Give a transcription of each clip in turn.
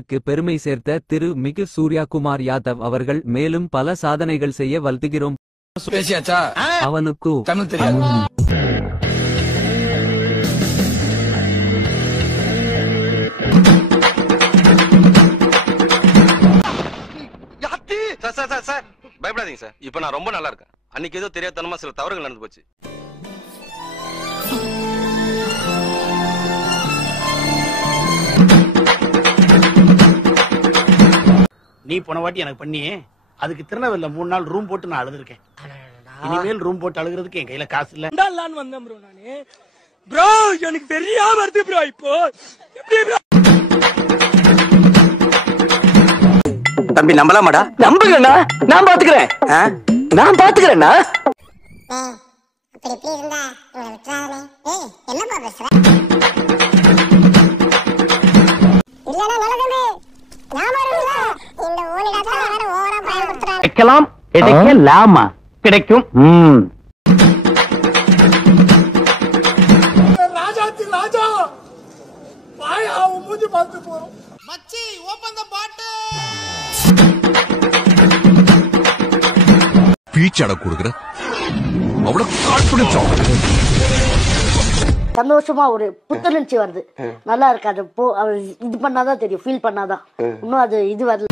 க்கு பெருமை சேர்த்த திரு மிகு சூர்யாகுமார் யாதவ் அவர்கள் மேலும் பல சாதனைகள் செய்ய வாழ்த்துகிறோம். அவனுக்கு தமிழ் தெரியாது. சார் பயப்படாதீங்க சார். இப்ப நான் ரொம்ப நல்லா இருக்கேன். அன்னைக்கு ஏதோ தெரியாதனமா சில தவறுகள் நடந்து போச்சு. நீ போன வாட்டி எனக்கு பண்ணி அதுக்கு திருநெல்வேலில 3 நாள் ரூம் போட்டு நான் அழுதுருக்கேன். இனிமேல் ரூம் போட்டு அழுகிறதுக்கு என் கையில காசு இல்ல. வந்தேன் ப்ரோ. நானு ப்ரோ எனக்கு தெரியாம வருது ப்ரோ. இப்போ எப்படி ப்ரோ தம்பி நம்பலாமாடா? நம்புங்கண்ணா, நான் பாத்துக்கிறேன். நான் பாத்துக்கிறேன்னா அப்படி இப்படி இருந்தா இவனை விட்டுறாதே. ஏய் என்னப்பா பேசுற? இல்லடா நல்லதம்பி, ஞாபகம் இருக்குதா? இந்த ஓலிடாத வேற ஓவரா பயன்படுத்துறாங்க. கிடைக்கலாம் கிடைக்கலாமா கிடைக்கும். ராஜாத்தி ராஜா வாயா மூஞ்சி பார்த்து போறோம். மச்சி ஓபன் தி பாட்டில். பீச்சட குடுக்குற அவ்வளவு கான்ஃபிடன்ஸ் ஆகுது. சந்தோஷமா ஒரு புத்துணர்ச்சி வருது. நல்லா இருக்காது. அவர் இது பண்ணாதான் தெரியும், ஃபீல் பண்ணாதான். இன்னும் அது இது வரல.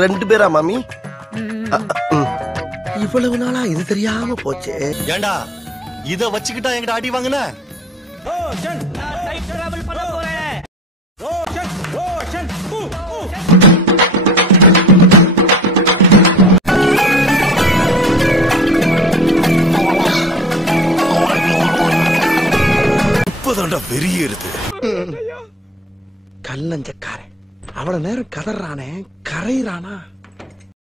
2 பேரா மாமி? இவ்வளவு நாளா இது தெரியாம போச்சு. ஏண்டா இத வச்சுக்கிட்டா என்கிட்ட அடி வாங்குன? இப்பதான்டா வெறியேறுது. கல்லஞ்சக்காரன் அவ்வளவு நேரம் கதறானே, கரையிறானா?